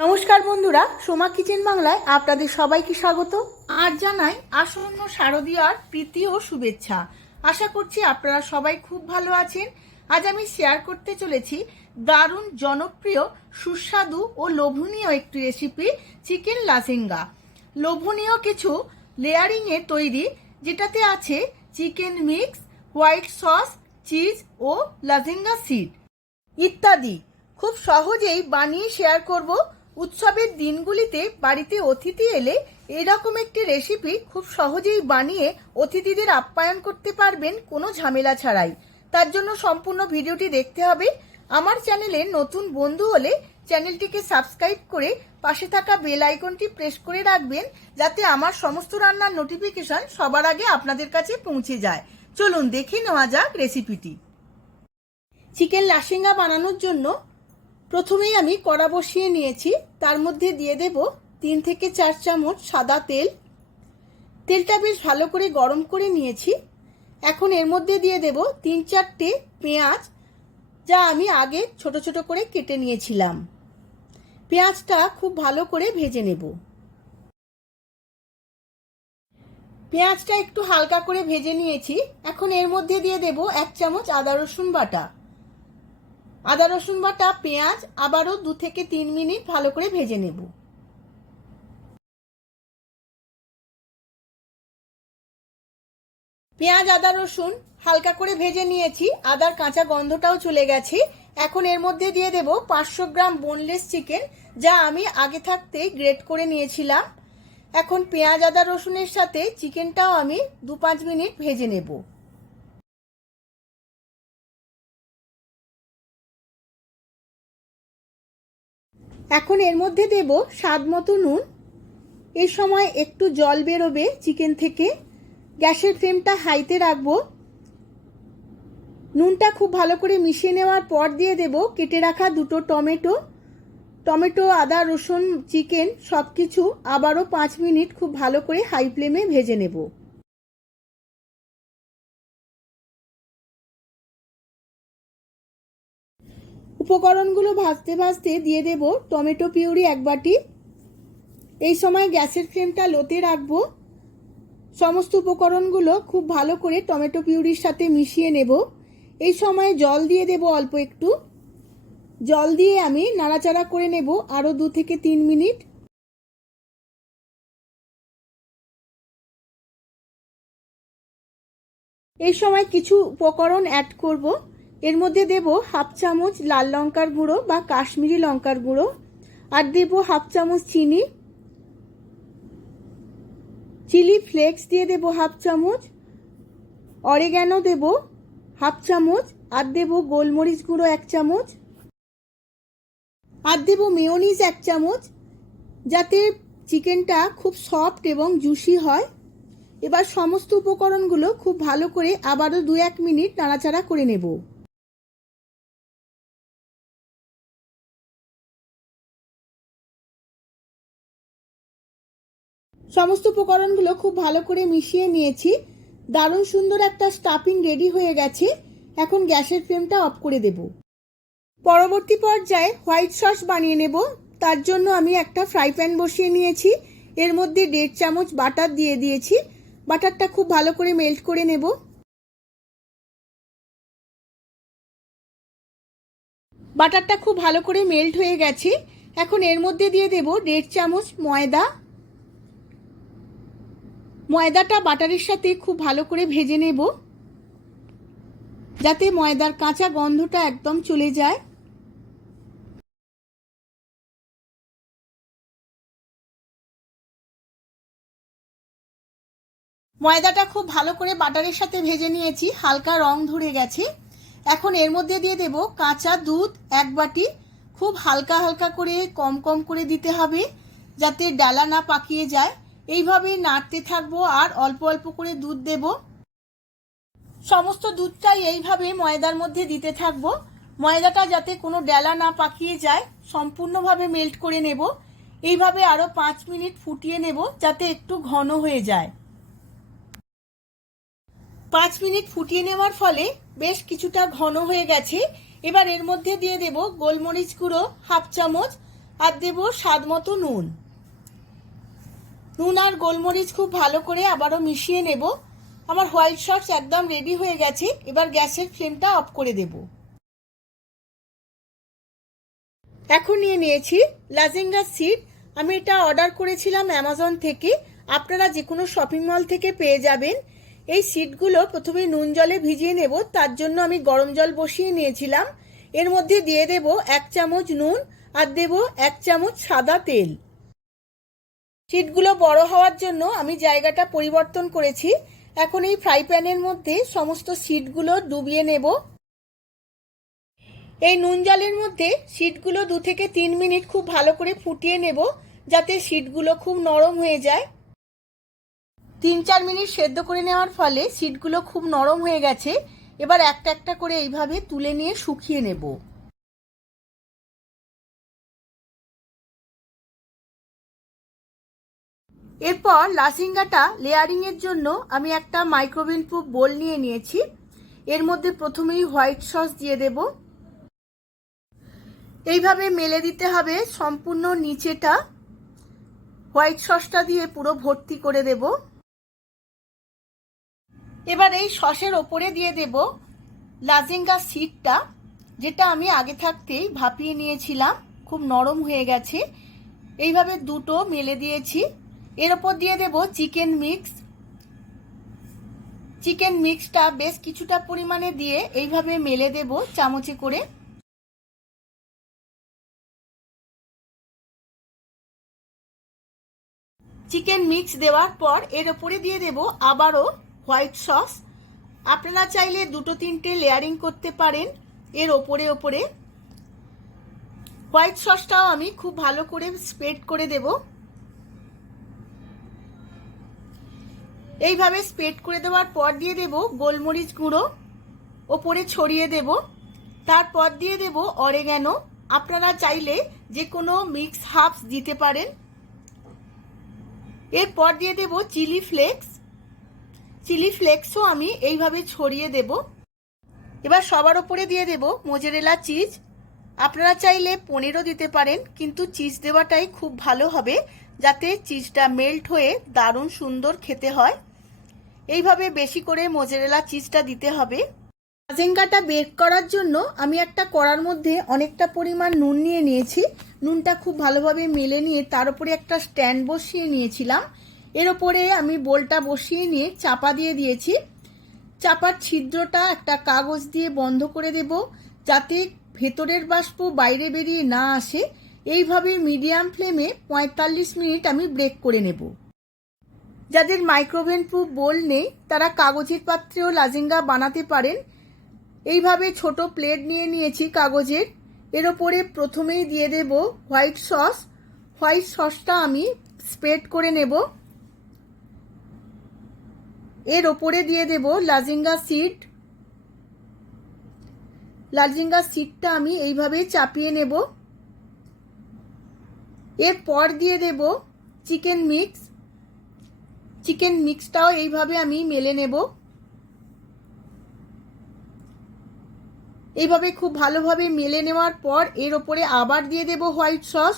নমস্কার বন্ধুরা, সোমা কিচেন বাংলায় আপনাদের সবাইকে স্বাগত। আর জানাই আসন্ন শারদীয়ার প্রীতি ও শুভেচ্ছা। আশা করছি আপনারা সবাই খুব ভালো আছেন। আজ আমি শেয়ার করতে চলেছি দারুণ জনপ্রিয়, সুস্বাদু ও লোভনীয় একটি রেসিপি চিকেন লাসেঙ্গা লোভনীয় কিছু লেয়ারিংয়ে তৈরি, যেটাতে আছে chicken mix white sauce cheese ও লাজেঙ্গা সিড ইত্যাদি। খুব সহজেই বানিয়ে শেয়ার করব উৎসবের দিনগুলিতে বাড়িতে অতিথি এলে এরকম একটি রেসিপি খুব সহজেই বানিয়ে অতিথিদের আপ্যায়ন করতে পারবেন কোনো ঝামেলা ছাড়াই। তার জন্য সম্পূর্ণ ভিডিওটি দেখতে হবে। আমার চ্যানেলে নতুন বন্ধু হলে চ্যানেলটিকে সাবস্ক্রাইব করে পাশে থাকা বেল আইকনটি প্রেস করে রাখবেন, যাতে আমার সমস্ত রান্নার নোটিফিকেশন সবার আগে আপনাদের কাছে পৌঁছে যায়। চলুন দেখে নেওয়া যাক রেসিপিটি চিকেন লাসেঙ্গা বানানোর জন্য প্রথমেই আমি কড়া বসিয়ে নিয়েছি। তার মধ্যে দিয়ে দেব তিন থেকে চার চামচ সাদা তেল। তেলটা বেশ ভালো করে গরম করে নিয়েছি। এখন এর মধ্যে দিয়ে দেব তিন চারটে পেঁয়াজ, যা আমি আগে ছোট ছোট করে কেটে নিয়েছিলাম। পেঁয়াজটা খুব ভালো করে ভেজে নেব। পেঁয়াজটা একটু হালকা করে ভেজে নিয়েছি। এখন এর মধ্যে দিয়ে দেব এক চামচ আদা রসুন বাটা। আদা, রসুন বাটা, পেঁয়াজ আবারও দু থেকে তিন মিনিট ভালো করে ভেজে নেব। পেঁয়াজ, আদা, রসুন হালকা করে ভেজে নিয়েছি, আদার কাঁচা গন্ধটাও চলে গেছে। এখন এর মধ্যে দিয়ে দেব পাঁচশো গ্রাম বোনলেস চিকেন যা আমি আগে থাকতেই গ্রেট করে নিয়েছিলাম। এখন পেঁয়াজ, আদা, রসুনের সাথে চিকেনটাও আমি দু পাঁচ মিনিট ভেজে নেব। এখন এর মধ্যে দেব স্বাদ মতো নুন। এই সময় একটু জল বেরোবে চিকেন থেকে। গ্যাসের ফ্লেমটা হাইতে রাখব। নুনটা খুব ভালো করে মিশিয়ে নেওয়ার পর দিয়ে দেব কেটে রাখা দুটো টমেটো। টমেটো, আদা, রসুন, চিকেন সব কিছু আবারও পাঁচ মিনিট খুব ভালো করে হাই ফ্লেমে ভেজে নেব। উপকরণগুলো ভাজতে ভাজতে দিয়ে দেব টমেটো পিউরি এক বাটি। এই সময় গ্যাসের ফ্লেমটা লোতে রাখব। সমস্ত উপকরণগুলো খুব ভালো করে টমেটো পিউরির সাথে মিশিয়ে নেব। এই সময় জল দিয়ে দেব অল্প একটু। জল দিয়ে আমি নাড়াচাড়া করে নেব আরও দু থেকে তিন মিনিট। এই সময় কিছু উপকরণ অ্যাড করব। এর মধ্যে দেব হাফ চামচ লাল লঙ্কার গুঁড়ো বা কাশ্মীরি লঙ্কার গুঁড়ো আর দেব হাফ চামচ চিনি। চিলি ফ্লেক্স দিয়ে দেব হাফ চামচ। অরেগ্যানো দেব হাফ চামচ আর দেব গোলমরিচ গুঁড়ো এক চামচ। আর দেব মেয়নিজ এক চামচ যাতে চিকেনটা খুব সফট এবং জুসি হয়। এবার সমস্ত উপকরণগুলো খুব ভালো করে আবারও দু এক মিনিট নাড়াচাড়া করে নেব। সমস্ত উপকরণগুলো খুব ভালো করে মিশিয়ে নিয়েছি। দারুণ সুন্দর একটা স্টাফিং রেডি হয়ে গেছে। এখন গ্যাসের ফ্লেমটা অফ করে দেব। পরবর্তী পর্যায়ে হোয়াইট সস বানিয়ে নেব। তার জন্য আমি একটা ফ্রাই প্যান বসিয়ে নিয়েছি। এর মধ্যে দেড় চামচ বাটার দিয়ে দিয়েছি। বাটারটা খুব ভালো করে মেল্ট করে নেব। বাটারটা খুব ভালো করে মেল্ট হয়ে গেছে। এখন এর মধ্যে দিয়ে দেব দেড় চামচ ময়দা। ময়দাটা বাটারের সাথে খুব ভালো করে ভেজে নেব, যাতে ময়দার কাঁচা গন্ধটা একদম চলে যায়। ময়দাটা খুব ভালো করে বাটারের সাথে ভেজে নিয়েছি, হালকা রং ধরে গেছে। এখন এর মধ্যে দিয়ে দেব কাঁচা দুধ এক বাটি, খুব হালকা হালকা করে কম কম করে দিতে হবে, যাতে ডালা না পাকিয়ে যায়। এইভাবে নাড়তে থাকব আর অল্প অল্প করে দুধ দেব। সমস্ত দুধটাই এইভাবে ময়দার মধ্যে দিতে থাকব। ময়দাটা যাতে কোনো ডেলা না পাকিয়ে যায়, সম্পূর্ণভাবে মেল্ট করে নেব। এইভাবে আরও পাঁচ মিনিট ফুটিয়ে নেব যাতে একটু ঘন হয়ে যায়। পাঁচ মিনিট ফুটিয়ে নেওয়ার ফলে বেশ কিছুটা ঘন হয়ে গেছে। এবার এর মধ্যে দিয়ে দেব গোলমরিচ গুঁড়ো হাফ চামচ আর দেব স্বাদ মতো নুন। নুন আর গোলমরিচ খুব ভালো করে আবারও মিশিয়ে নেব। আমার হোয়াইট সস একদম রেডি হয়ে গেছে। এবার গ্যাসের ফ্লেমটা অফ করে দেব। এখন নিয়ে নিয়েছি লাজেঙ্গা সিড। আমি এটা অর্ডার করেছিলাম অ্যামাজন থেকে। আপনারা যে কোনো শপিং মল থেকে পেয়ে যাবেন। এই সিটগুলো প্রথমে নুন জলে ভিজিয়ে নেব। তার জন্য আমি গরম জল বসিয়ে নিয়েছিলাম। এর মধ্যে দিয়ে দেব এক চামচ নুন আর দেব এক চামচ সাদা তেল। সিটগুলো বড় হওয়ার জন্য আমি জায়গাটা পরিবর্তন করেছি। এখন এই ফ্রাই প্যানের মধ্যে সমস্ত সিটগুলো ডুবিয়ে নেব। এই নুন জলের মধ্যে সিটগুলো দু থেকে তিন মিনিট খুব ভালো করে ফুটিয়ে নেব, যাতে সিটগুলো খুব নরম হয়ে যায়। তিন চার মিনিট সেদ্ধ করে নেওয়ার ফলে সিটগুলো খুব নরম হয়ে গেছে। এবার একটা একটা করে এইভাবে তুলে নিয়ে শুকিয়ে নেব। এরপর লাসিঙ্গাটা লেয়ারিংয়ের জন্য আমি একটা মাইক্রোওয়েভ প্রুফ বোল নিয়ে নিয়েছি। এর মধ্যে প্রথমেই হোয়াইট সস দিয়ে দেব। এইভাবে মেলে দিতে হবে সম্পূর্ণ নিচেটা। হোয়াইট সসটা দিয়ে পুরো ভর্তি করে দেব। এবার এই সসের ওপরে দিয়ে দেব লাজিঙ্গা সিডটা, যেটা আমি আগে থাকতেই ভাপিয়ে নিয়েছিলাম। খুব নরম হয়ে গেছে। এইভাবে দুটো মেলে দিয়েছি। এর ওপর দিয়ে দেব চিকেন মিক্স। চিকেন মিক্সটা বেশ কিছুটা পরিমাণে দিয়ে এইভাবে মেলে দেব চামচে করে। চিকেন মিক্স দেওয়ার পর এর ওপরে দিয়ে দেব আবারও হোয়াইট সস। আপনারা চাইলে দুটো তিনটে লেয়ারিং করতে পারেন এর ওপরে ওপরে। হোয়াইট সসটাও আমি খুব ভালো করে স্প্রেড করে দেব। এইভাবে স্প্রেড করে দেওয়ার পর দিয়ে দেব গোলমরিচ গুঁড়ো, ওপরে ছড়িয়ে দেব। তারপর দিয়ে দেব অরেগ্যানো আপনারা চাইলে যে কোনো মিক্স হাফস দিতে পারেন। এরপর দিয়ে দেব চিলি ফ্লেক্স চিলি ফ্লেক্সও আমি এইভাবে ছড়িয়ে দেব। এবার সবার ওপরে দিয়ে দেব মোজেরেলা চিজ আপনারা চাইলে পনিরও দিতে পারেন, কিন্তু চিজ দেওয়াটাই খুব ভালো হবে। যাতে চিজটা মেল্ট হয়ে দারুণ সুন্দর খেতে হয়। এইভাবে বেশি করে মোজারেলা চিজটা দিতে হবে। মাজেঙ্গাটা বেক করার জন্য আমি একটা কড়ার মধ্যে অনেকটা পরিমাণ নুন নিয়ে নিয়েছি। নুনটা খুব ভালোভাবে মেলে নিয়ে তার উপরে একটা স্ট্যান্ড বসিয়ে নিয়েছিলাম। এর ওপরে আমি বোলটা বসিয়ে নিয়ে চাপা দিয়ে দিয়েছি। চাপার ছিদ্রটা একটা কাগজ দিয়ে বন্ধ করে দেব যাতে ভেতরের বাষ্প বাইরে বেরিয়ে না আসে। এইভাবে মিডিয়াম ফ্লেমে পঁয়তাল্লিশ মিনিট আমি ব্রেক করে নেব। যাদের মাইক্রোওভেন প্রুফ বোল নেই, তারা কাগজের পাত্রেও লাজেঙ্গা বানাতে পারেন। এইভাবে ছোট প্লেট নিয়ে নিয়েছি কাগজের। এর ওপরে প্রথমেই দিয়ে দেব হোয়াইট সস। হোয়াইট সসটা আমি স্প্রেড করে নেব। এর ওপরে দিয়ে দেব লাজিঙ্গা সিড। লাজিঙ্গা সিডটা আমি এইভাবে চাপিয়ে নেব। এরপর দিয়ে দেব চিকেন মিক্স। চিকেন মিক্সটাও এইভাবে আমি মেলে নেব। এইভাবে খুব ভালোভাবে মেলে নেওয়ার পর এর ওপরে আবার দিয়ে দেব হোয়াইট সস।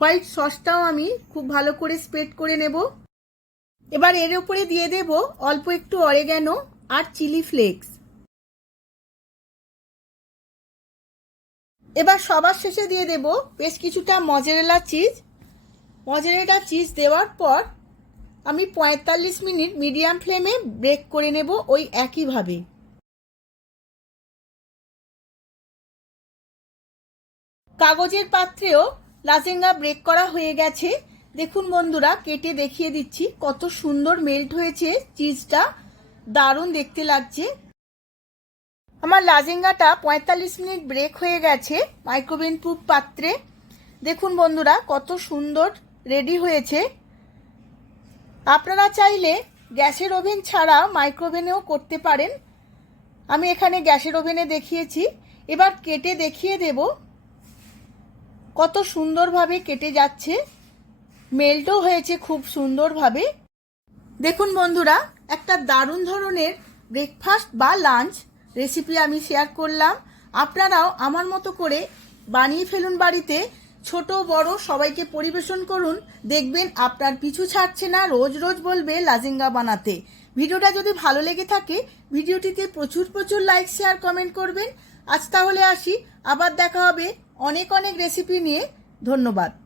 হোয়াইট সসটাও আমি খুব ভালো করে স্প্রেড করে নেব। এবার এর উপরে দিয়ে দেব অল্প একটু অরেগ্যানো আর চিলি ফ্লেক্স। এবার সবার শেষে দিয়ে দেব বেশ কিছুটা মজেরেলা চিজ। মজারেলা চিজ দেওয়ার পর আমি পঁয়তাল্লিশ মিনিট মিডিয়াম ফ্লেমে ব্রেক করে নেব ওই একইভাবে। কাগজের পাত্রেও লাজেঙ্গা ব্রেক করা হয়ে গেছে। দেখুন বন্ধুরা, কেটে দেখিয়ে দিচ্ছি কত সুন্দর মেল্ট হয়েছে। চিজটা দারুণ দেখতে লাগছে। আমার লাজেঙ্গাটা পঁয়তাল্লিশ মিনিট ব্রেক হয়ে গেছে মাইক্রোওভেন প্রুফ পাত্রে। দেখুন বন্ধুরা, কত সুন্দর রেডি হয়েছে। আপনারা চাইলে গ্যাসের ওভেন ছাড়া মাইক্রোওভেনেও করতে পারেন। আমি এখানে গ্যাসের ওভেনে দেখিয়েছি। এবার কেটে দেখিয়ে দেব। কত সুন্দরভাবে কেটে যাচ্ছে। মেল্টও হয়েছে খুব সুন্দরভাবে। দেখুন বন্ধুরা, একটা দারুণ ধরনের ব্রেকফাস্ট বা লাঞ্চ রেসিপি আমি শেয়ার করলাম। আপনারাও আমার মতো করে বানিয়ে ফেলুন বাড়িতে। ছোট, বড়, সবাইকে পরিবেশন করুন। দেখবেন আপনার পিছু ছাড়ছে না, রোজ রোজ বলবে লাজিঙ্গা বানাতে। ভিডিওটা যদি ভালো লেগে থাকে, ভিডিওটিতে প্রচুর প্রচুর লাইক শেয়ার কমেন্ট করবেন। আজ তাহলে আসি। আবার দেখা হবে অনেক অনেক রেসিপি নিয়ে। ধন্যবাদ।